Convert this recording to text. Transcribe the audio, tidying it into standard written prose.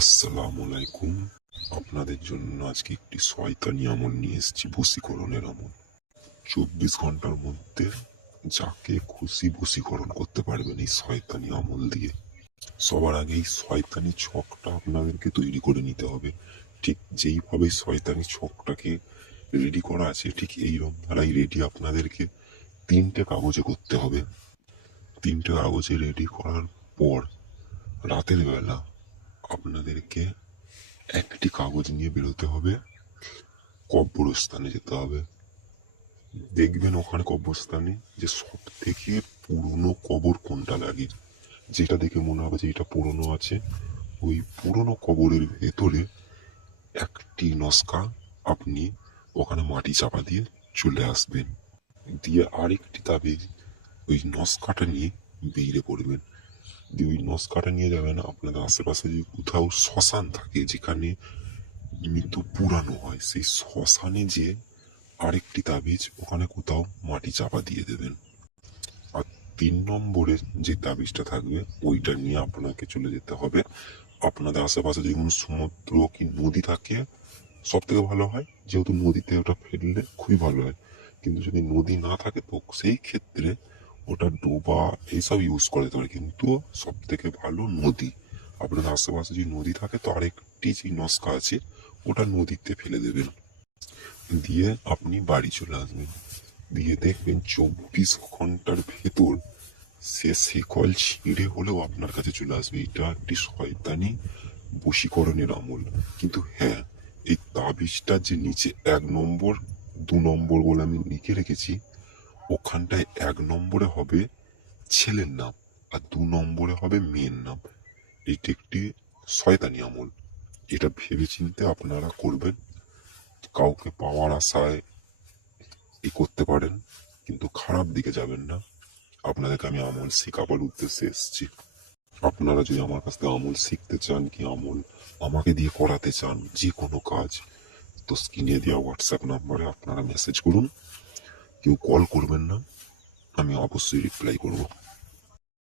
আসসালামু আলাইকুম। আপনাদের জন্য আজকে একটি শয়তানি আমল নিয়ে এসেছি, বশীকরণের আমল। 24 ঘন্টার মধ্যে যাকে খুশি বশীকরণ করতে পারবেন এই শয়তানি আমল দিয়ে। সবার আগে এই শয়তানি ছকটা আপনাদেরকে তৈরি করে নিতে হবে। ঠিক যেইভাবে শয়তানি ছকটাকে রেডি করা আছে, ঠিক এইরকম ধারাই রেডি আপনাদেরকে 3টে কাগজে করতে হবে। 3টে কাগজে রেডি করার পর রাতের বেলা আপনাদেরকে একটি কাগজ নিয়ে বেরোতে হবে, কবরস্থানে যেতে হবে। দেখবেন ওখানে কবরস্থানে যে সব থেকে পুরনো কবর কোনটা লাগে, যেটা দেখে মনে হবে যে এটা পুরনো আছে, ওই পুরনো কবরের ভেতরে একটি নস্কা আপনি ওখানে মাটি চাপা দিয়ে চলে আসবেন। দিয়ে আরেকটি তাবিজ ওই নস্কাটা নিয়ে বেরিয়ে পড়বেন। দিয়ে ওই নস্কাটা নিয়ে যাবেন আপনাদের আশেপাশে যদি কোথাও শ্মশান থাকে যেখানে মৃত্যু পুরানো হয়, সেই শ্মশানে যে আরেকটি তাবিজ ওখানে কোথাও মাটি চাপা দিয়ে দেবেন। আর 3 নম্বরের যে তাবিজটা থাকবে ওইটা নিয়ে আপনাকে চলে যেতে হবে আপনাদের আশেপাশে যদি কোনো সমুদ্র কি নদী থাকে সব থেকে ভালো হয়, যেহেতু নদীতে ওটা ফেললে খুবই ভালো হয়। কিন্তু যদি নদী না থাকে তো সেই ক্ষেত্রে ওটা ডোবা এইসব ইউজ করে দিতে পারে, কিন্তু সব থেকে ভালো নদী। আপনাদের আশেপাশে যদি নদী থাকে তো আরেকটি যে নস্কা আছে ওটা নদীতে ফেলে দেবেন। দিয়ে আপনি বাড়ি চলে আসবেন। দিয়ে দেখবেন 24 ঘন্টার ভেতর সে শেকল ছিঁড়ে হলেও আপনার কাছে চলে আসবে। এটা একটি শয়তানি বশীকরণের আমল। কিন্তু হ্যাঁ, এই তাবিজটা যে নিচে 1 নম্বর 2 নম্বর বলে আমি লিখে রেখেছি, ওখানটায় 1 নম্বরে হবে ছেলের নাম আর 2 নম্বরে হবে মেয়ের নাম। এইটা একটি শয়তানি আমল। এটা ভেবে চিন্তে আপনারা করবেন। কাউকে পাওয়ার আশায় করতে পারেন, কিন্তু খারাপ দিকে যাবেন না। আপনাদেরকে আমি আমল শেখাবার উদ্দেশ্যে এসেছি। আপনারা যদি আমার কাছ থেকে আমল শিখতে চান কি আমল আমাকে দিয়ে করাতে চান, যে কোনো কাজ, তো স্ক্রিনে দেওয়া হোয়াটসঅ্যাপ নাম্বারে আপনারা মেসেজ করুন। কেউ কল করবেন না, আমি অবশ্যই রিপ্লাই করব।